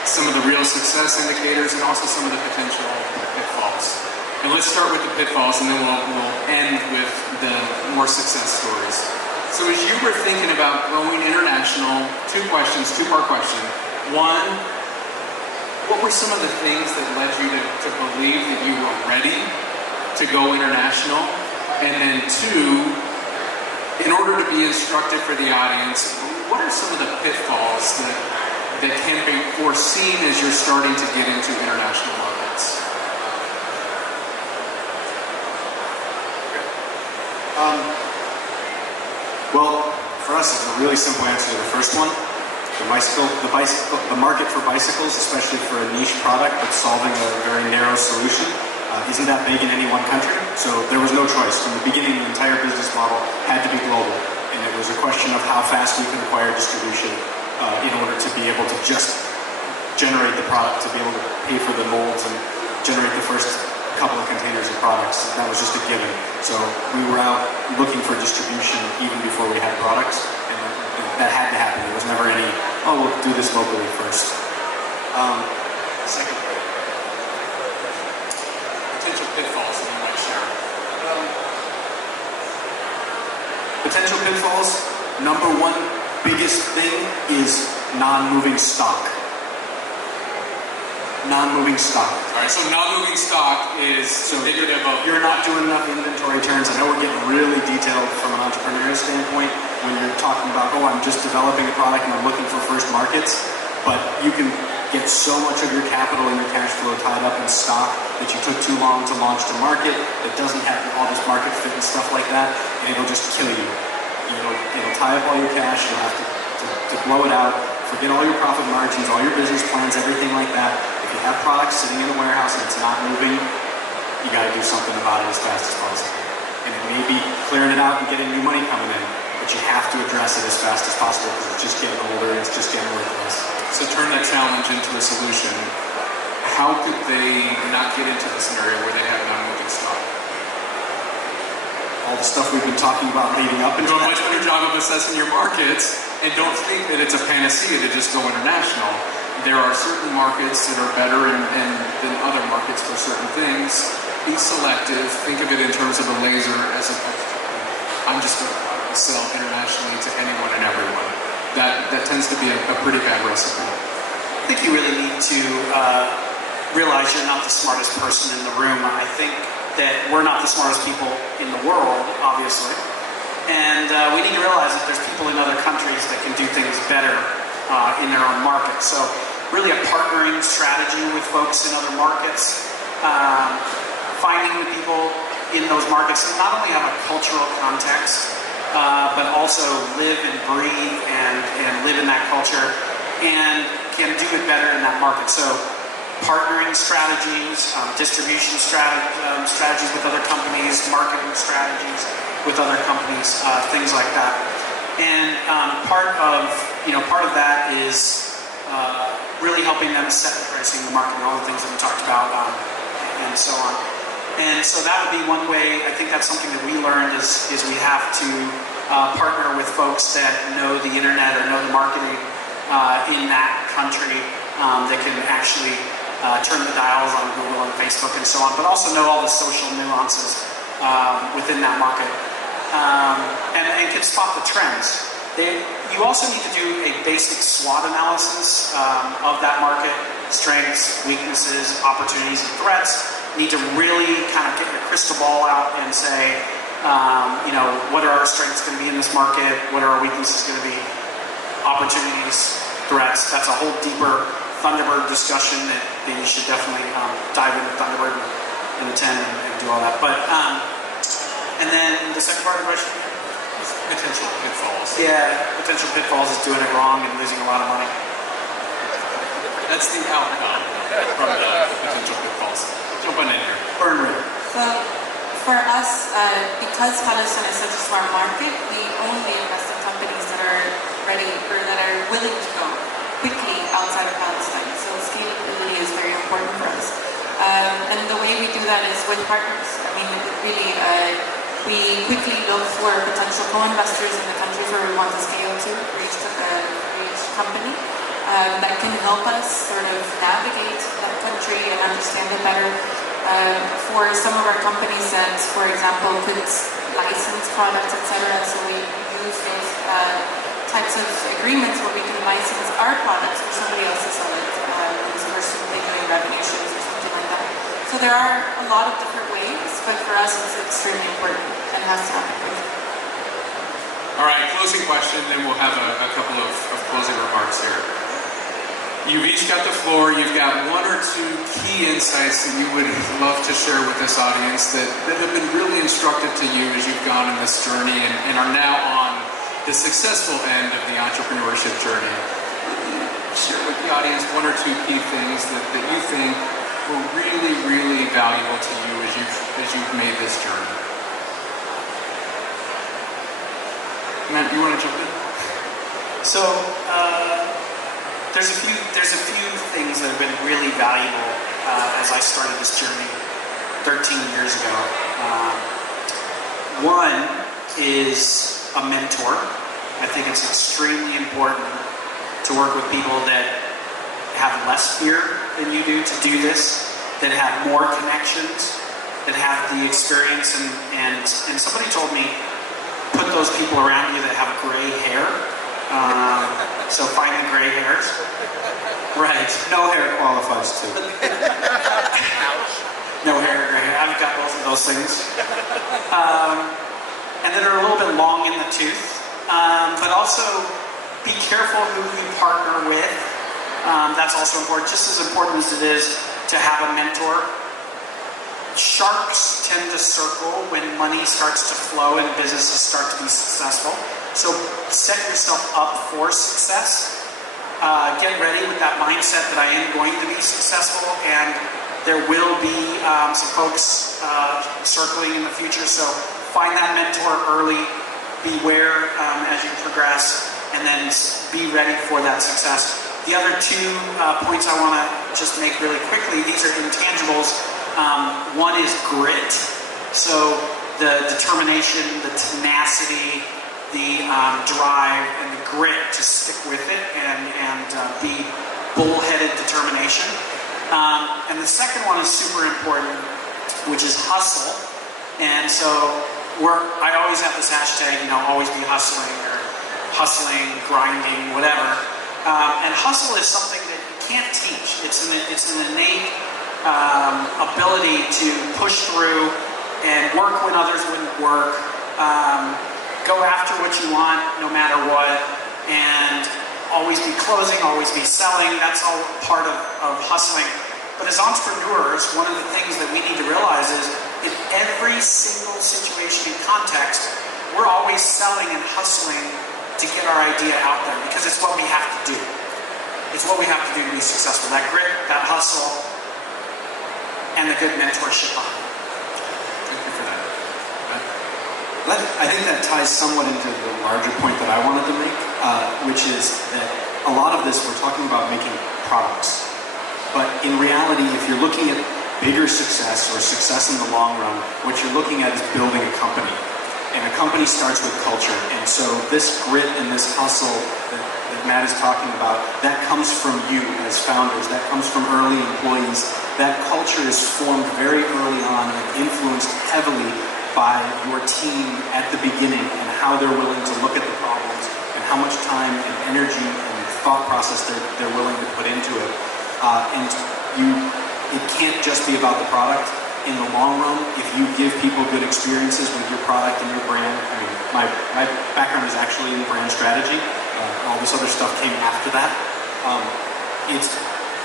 some of the real success indicators and also some of the potential pitfalls. And let's start with the pitfalls, and then we'll end with the more success stories. So as you were thinking about going international, two questions, two-part question. One, what were some of the things that led you to believe that you were ready to go international? And then two, in order to be instructive for the audience, what are some of the pitfalls that can be foreseen as you're starting to get into international markets? Well, for us, it's a really simple answer to the first one. The market for bicycles, especially for a niche product that's solving a very narrow solution, isn't that big in any one country. So there was no choice. From the beginning, the entire business model had to be global. And it was a question of how fast we could acquire distribution in order to be able to just generate the product, to be able to pay for the molds and generate the first couple of containers of products. That was just a given. So we were out looking for distribution even before we had products, and that had to happen. There was never any, we'll do this locally first. Second, potential pitfalls that you might share. Potential pitfalls, number one biggest thing is non-moving stock. Non-moving stock. All right, so non-moving stock is indicative of... You're not doing enough inventory turns. I know we're getting really detailed from an entrepreneurial standpoint when you're talking about, I'm just developing a product and I'm looking for first markets, but you can get so much of your capital and your cash flow tied up in stock that you took too long to launch to market, that doesn't have all this market fit and stuff like that, and it'll just kill you. It'll tie up all your cash, you'll have to blow it out, forget all your profit margins, all your business plans, everything like that. If you have products sitting in a warehouse and it's not moving, you got to do something about it as fast as possible. And it may be clearing it out and getting new money coming in, but you have to address it as fast as possible because it's just getting older and it's just getting worthless. So turn that challenge into a solution. How could they not get into the scenario where they have non-moving stock? All the stuff we've been talking about leading up into do a much better job of assessing your markets, and don't think that it's a panacea to just go international. There are certain markets that are better than other markets for certain things. Be selective. Think of it in terms of a laser as I'm just going to sell internationally to anyone and everyone. That tends to be a pretty bad recipe. I think you really need to realize you're not the smartest person in the room. I think that we're not the smartest people in the world, obviously. And we need to realize that there's people in other countries that can do things better in their own market. So really a partnering strategy with folks in other markets, finding the people in those markets that not only have a cultural context, but also live and breathe and live in that culture and can do it better in that market. So partnering strategies, distribution strategies with other companies, marketing strategies with other companies, things like that. And part of that is really helping them set the pricing, the marketing, all the things that we talked about, and so on. And so that would be one way. I think that's something that we learned is we have to partner with folks that know the internet or know the marketing in that country that can actually turn the dials on Google and Facebook and so on, but also know all the social nuances within that market and can spot the trends. You also need to do a basic SWOT analysis of that market, strengths, weaknesses, opportunities, and threats. You need to really kind of get your crystal ball out and say, What are our strengths going to be in this market? What are our weaknesses going to be? Opportunities, threats. That's a whole deeper Thunderbird discussion that you should definitely dive into Thunderbird and attend and do all that. But and then the second part of the question? Potential pitfalls. Yeah, potential pitfalls is doing it wrong and losing a lot of money. That's the outcome from the potential pitfalls. Jump on in here. Burn rate. So for us, because Palestine is such a smart market, we only invest in companies that are ready or that are willing to go quickly outside of Palestine. So scalability is very important for us. And the way we do that is with partners. I mean, really, we quickly look for potential co-investors in the countries where we want to scale to, for each company, that can help us sort of navigate that country and understand it better. For some of our companies that, for example, could license products, etc., so we use those types of agreements where we can license our products for somebody else to sell it, who's personally doing revenue shares or something like that. So there are a lot of different ways, but for us it's extremely important and has to happen quickly. All right, closing question, then we'll have a couple of closing remarks here. You've each got the floor. You've got one or two key insights that you would love to share with this audience that have been really instructive to you as you've gone in this journey and are now on the successful end of the entrepreneurship journey. Share with the audience one or two key things that you think were really, really valuable to you as you've made this journey. Matt, you want to jump in? So there's a few things that have been really valuable as I started this journey 13 years ago. One is a mentor. I think it's extremely important to work with people that have less fear than you do to do this, that have more connections, that have the experience, and somebody told me, put those people around you that have gray hair. So find the gray hairs. Right. No hair qualifies too. No hair, gray hair. I've got both of those things. And that are a little bit long in the tooth. But also be careful who you partner with. That's also important. Just as important as it is to have a mentor. Sharks tend to circle when money starts to flow and businesses start to be successful. So set yourself up for success. Get ready with that mindset that I am going to be successful, and there will be some folks circling in the future. So find that mentor early, beware as you progress, and then be ready for that success. The other two points I want to just make really quickly, these are intangibles. One is grit, so the determination, the tenacity, the drive, and the grit to stick with it and be bullheaded determination. And the second one is super important, which is hustle. And so I always have this hashtag, always be hustling, or hustling, grinding, whatever. And hustle is something that you can't teach. It's an innate ability to push through and work when others wouldn't work, go after what you want no matter what, and always be closing, always be selling. That's all part of hustling. But as entrepreneurs, one of the things that we need to realize is in every single situation and context, we're always selling and hustling to get our idea out there, because it's what we have to do. It's what we have to do to be successful. That grit, that hustle, and the good mentorship on it. Thank you for that. I think that ties somewhat into the larger point that I wanted to make, which is that a lot of this, we're talking about making products. But in reality, if you're looking at bigger success or success in the long run, what you're looking at is building a company. And a company starts with culture. And so this grit and this hustle that Matt is talking about, that comes from you as founders. That comes from early employees. That culture is formed very early on and influenced heavily by your team at the beginning and how they're willing to look at the problems and how much time and energy and thought process they're willing to put into it. It can't just be about the product. in the long run, if you give people good experiences with your product and your brand, I mean, my background is actually in brand strategy. All this other stuff came after that.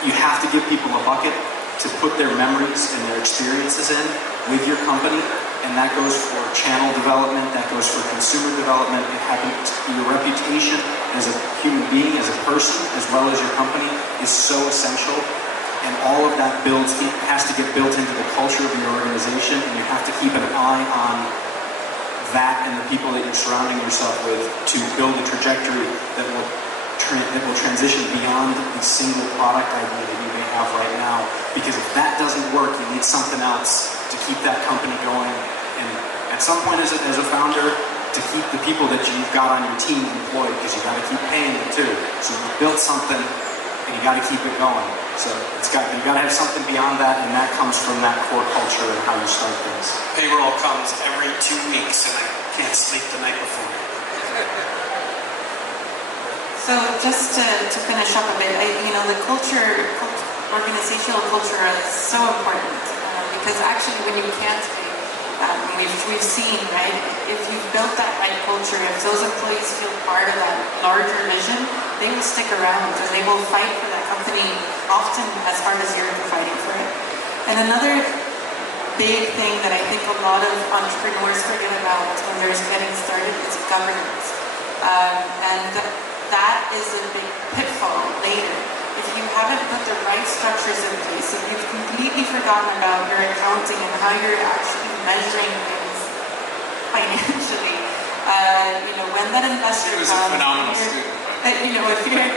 You have to give people a bucket to put their memories and their experiences in with your company, and that goes for channel development, that goes for consumer development. It happens, your reputation as a human being, as a person, as well as your company is so essential, and all of that has to get built into the culture of your organization, and you have to keep an eye on that and the people that you're surrounding yourself with to build a trajectory that will transition beyond the single product idea that you may have right now. Because if that doesn't work, you need something else to keep that company going. And at some point as a founder, to keep the people that you've got on your team employed, because you got to keep paying them too. So you built something and you got to keep it going. So you got to have something beyond that, and that comes from that core culture and how you start things. Payroll comes every 2 weeks, and I can't sleep the night before. So just to finish up a bit, the organizational culture is so important because actually when you can't pay, we've seen, right, if you've built that right culture, if those employees feel part of that larger vision, they will stick around and they will fight for that company often as hard as you're fighting for it. And another big thing that I think a lot of entrepreneurs forget about when they're getting started is governance. And that is a big pitfall later. If you haven't put the right structures in place, if you've completely forgotten about your accounting and how you're actually measuring things financially, when that investor He was comes, a phenomenal student. if you're,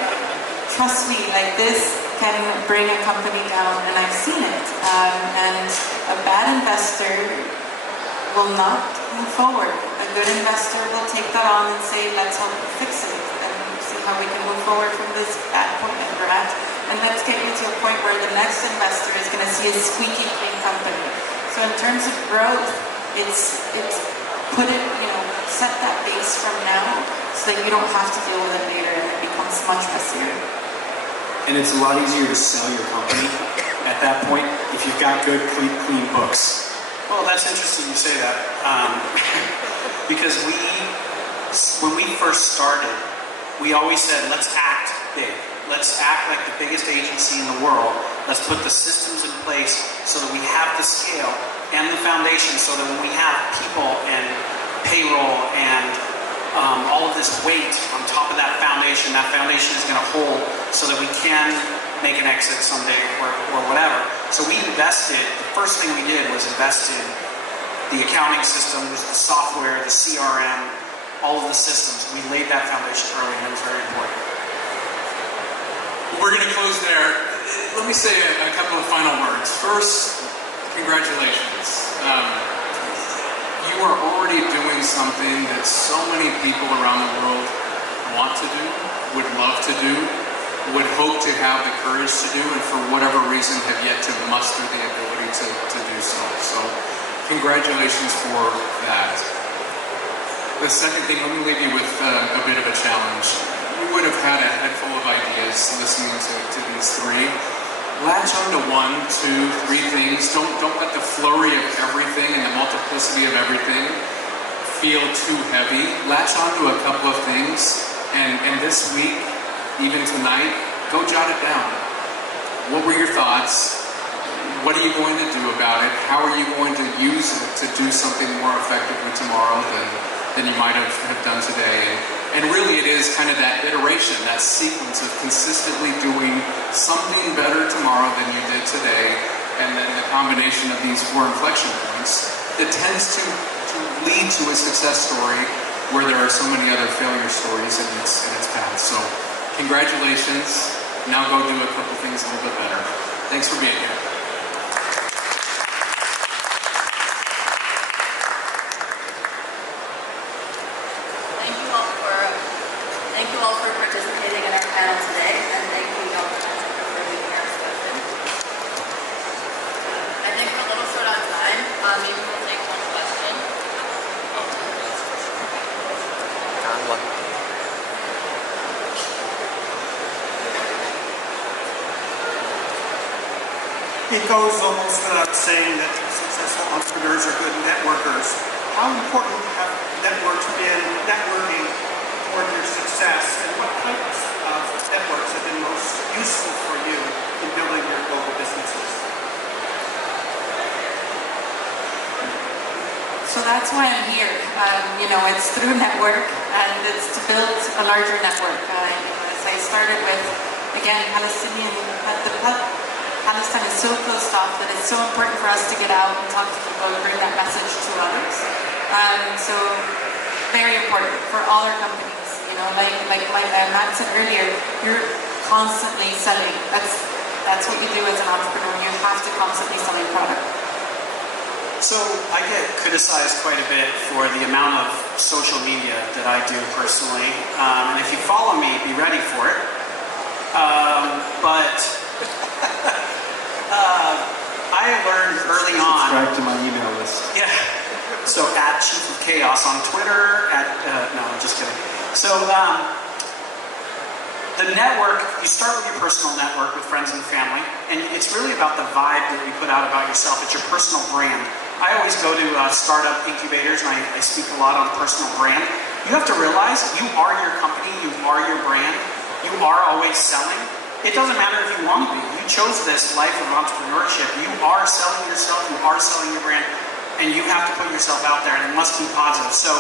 trust me, like this can bring a company down, and I've seen it. And a bad investor will not move forward. A good investor will take that on and say, let's help you fix it and see how we can move forward from this bad point that we're at. And let's get you to a point where the next investor is going to see a squeaky clean company. So in terms of growth, it's set that base from now so that you don't have to deal with it later and it becomes much messier. And it's a lot easier to sell your company at that point if you've got good, clean books. Well, that's interesting you say that, because when we first started, we always said, let's act big. Let's act like the biggest agency in the world. Let's put the systems in place so that we have the scale and the foundation so that when we have people and payroll and all of this weight on top of that foundation is going to hold so that we can make an exit someday or whatever. So we invested, the first thing we did was invest in the accounting systems, the software, the CRM, all of the systems. We laid that foundation early, and it was very important. We're going to close there. Let me say a couple of final words. First, congratulations. You are already doing something that so many people around the world want to do, would love to do, would hope to have the courage to do, and for whatever reason have yet to muster the ability to do so. So, congratulations for that. The second thing, let me leave you with a bit of a challenge. You would have had a head full of ideas listening to these three. Latch on to 1, 2, 3 things. Don't let the flurry of everything and the multiplicity of everything feel too heavy. Latch on to a couple of things, and this week, even tonight, go jot it down. What were your thoughts? What are you going to do about it? How are you going to use it to do something more effectively tomorrow than you might have done today? And really it is kind of that iteration, that sequence of consistently doing something better tomorrow than you did today, and then the combination of these 4 inflection points that tends to lead to a success story where there are so many other failure stories in its path. So congratulations. Now go do a couple things a little bit better. Thanks for being here. Thank you all for participating in our panel today, and thank you, Dr. Hunsaker, for leading our discussion. I think we're a little short on time. Maybe we'll take one question. It goes almost without saying that successful entrepreneurs are good networkers. How important have networks been, networking toward your success, and what types of networks have been most useful for you in building your global businesses? So that's why I'm here. It's through network, and it's to build a larger network. As I started with, again, Palestine is so closed off that it's so important for us to get out and talk to people and bring that message to others. So very important for all our companies. Like Matt said earlier, you're constantly selling. That's what you do as an entrepreneur. You have to constantly sell your product. So I get criticized quite a bit for the amount of social media that I do personally. And if you follow me, be ready for it. But I learned early on. Subscribe to my email list. Yeah. So at Chief of Chaos on Twitter. No, I'm just kidding. So the network, you start with your personal network with friends and family, and it's really about the vibe that you put out about yourself. It's your personal brand. I always go to startup incubators, and I speak a lot on personal brand. You have to realize you are your company, you are your brand, you are always selling. It doesn't matter if you want to be. You chose this life of entrepreneurship. You are selling yourself, you are selling your brand, and you have to put yourself out there, and it must be positive. So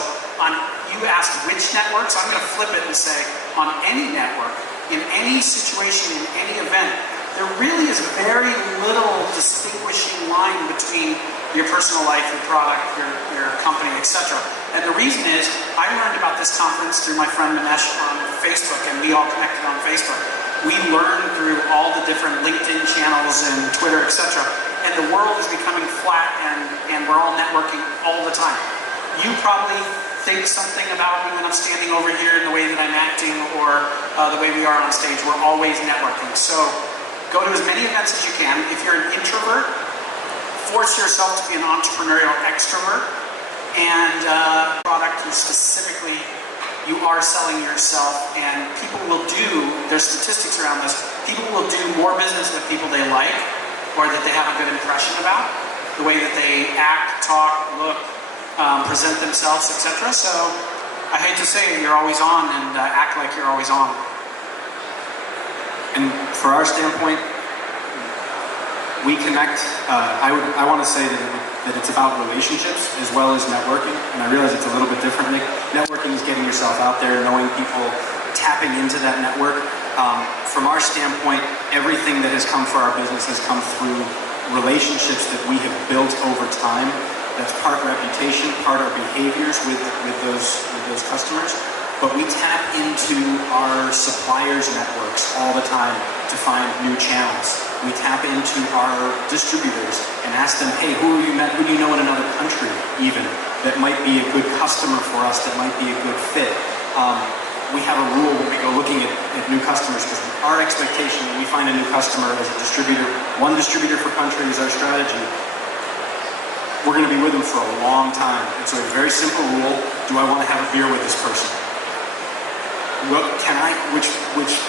you asked which networks, I'm going to flip it and say, on any network, in any situation, in any event, there really is very little distinguishing line between your personal life, your product, your company, etc. And the reason is, I learned about this conference through my friend Manesh on Facebook, and we all connected on Facebook. We learned through all the different LinkedIn channels and Twitter, etc. And the world is becoming flat, and we're all networking all the time. You probably think something about me when I'm standing over here in the way that I'm acting, or the way we are on stage. We're always networking. So go to as many events as you can. If you're an introvert, force yourself to be an entrepreneurial extrovert, and product you specifically, you are selling yourself, and people will do, there's statistics around this, people will do more business with people they like, or that they have a good impression about, the way that they act, talk, look, present themselves, etc. So I hate to say it, you're always on, and act like you're always on. And for our standpoint, we connect. I want to say that it's about relationships as well as networking, and I realize it's a little bit different. Networking is getting yourself out there, knowing people, tapping into that network. From our standpoint, everything that has come for our business has come through relationships that we have built over time. That's part reputation, part our behaviors with those customers. But we tap into our suppliers' networks all the time to find new channels. We tap into our distributors and ask them, hey, who do you know in another country even that might be a good customer for us, that might be a good fit? We have a rule when we go looking at new customers, because our expectation when we find a new customer as a distributor, one distributor per country is our strategy. We're going to be with them for a long time. And so a very simple rule, do I want to have a beer with this person? Well, which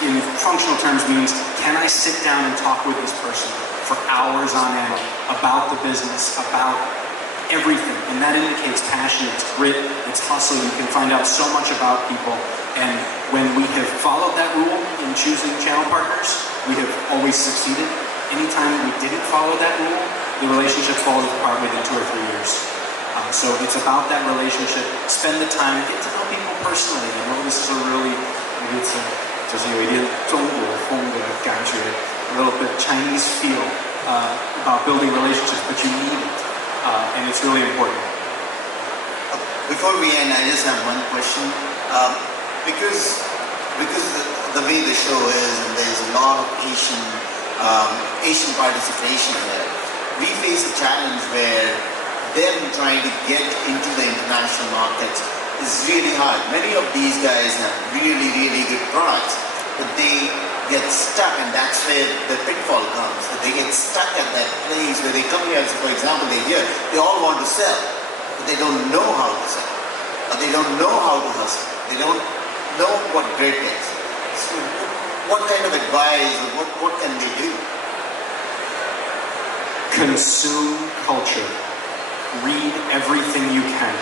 in functional terms means, can I sit down and talk with this person for hours on end about the business, about everything? And that indicates passion, it's grit, it's hustle. You can find out so much about people. And when we have followed that rule in choosing channel partners, we have always succeeded. Anytime we didn't follow that rule, the relationship falls apart within 2 or 3 years. So it's about that relationship. Spend the time, get to know people personally. I know this is a really, it's a little bit Chinese feel about building relationships, but you need it, and it's really important. Before we end, I just have one question. Because the way the show is, and there's a lot of Asian participation there, we face a challenge where them trying to get into the international markets is really hard. Many of these guys have really, really good products, but they get stuck, and that's where the pitfall comes. They get stuck at that place where they come here, so for example, they all want to sell, but they don't know how to sell, or they don't know how to hustle. They don't know what grit is. So what kind of advice, or what can they do? Consume culture. read everything you can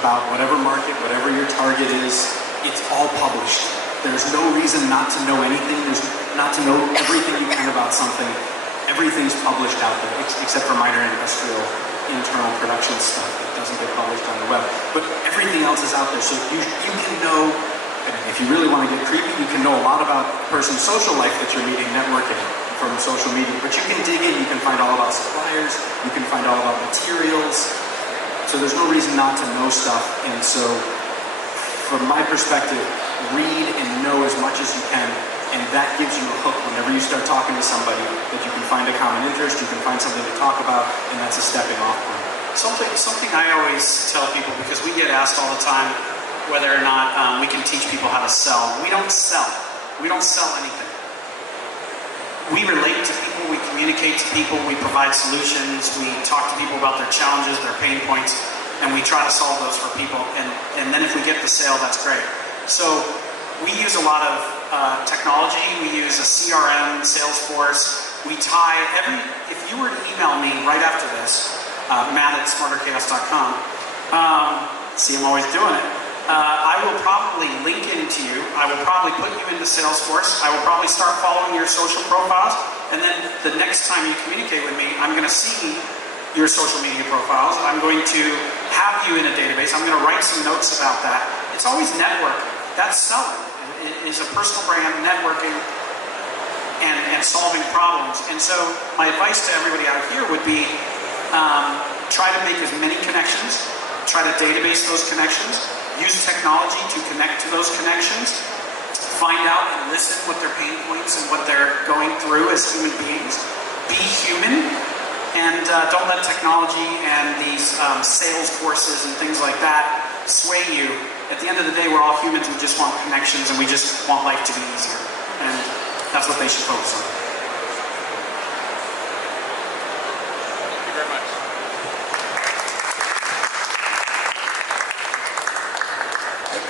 about whatever market, whatever your target is. It's all published. There's no reason not to know anything. There's not to know everything you can about something. Everything's published out there, except for minor industrial internal production stuff that doesn't get published on the web. But everything else is out there, so you can know, if you really want to get creepy, you can know a lot about a person's social life that you're meeting, networking from social media. But you can dig in, you can find all about suppliers, you can find all about materials. So there's no reason not to know stuff. And so, from my perspective, read and know as much as you can, and that gives you a hook whenever you start talking to somebody, that you can find a common interest, you can find something to talk about, and that's a stepping off point. Something I always tell people, because we get asked all the time whether or not we can teach people how to sell. We don't sell. We don't sell anything. We relate to people, we communicate to people, we provide solutions, we talk to people about their challenges, their pain points, and we try to solve those for people. And then if we get the sale, that's great. So we use a lot of technology. We use a CRM, Salesforce. We tie if you were to email me right after this, Matt@SmarterChaos.com, see, I'm always doing it. I will probably link into you. I will probably put you into Salesforce. I will probably start following your social profiles. And then the next time you communicate with me, I'm going to see your social media profiles. I'm going to have you in a database. I'm going to write some notes about that. It's always networking. That's selling. It is a personal brand, networking, and solving problems. And so my advice to everybody out here would be try to make as many connections. Try to database those connections. Use technology to connect to those connections. Find out and listen what their pain points and what they're going through as human beings. Be human, and don't let technology and these sales courses and things like that sway you. At the end of the day, we're all humans. We just want connections, and we just want life to be easier. And that's what they should focus on.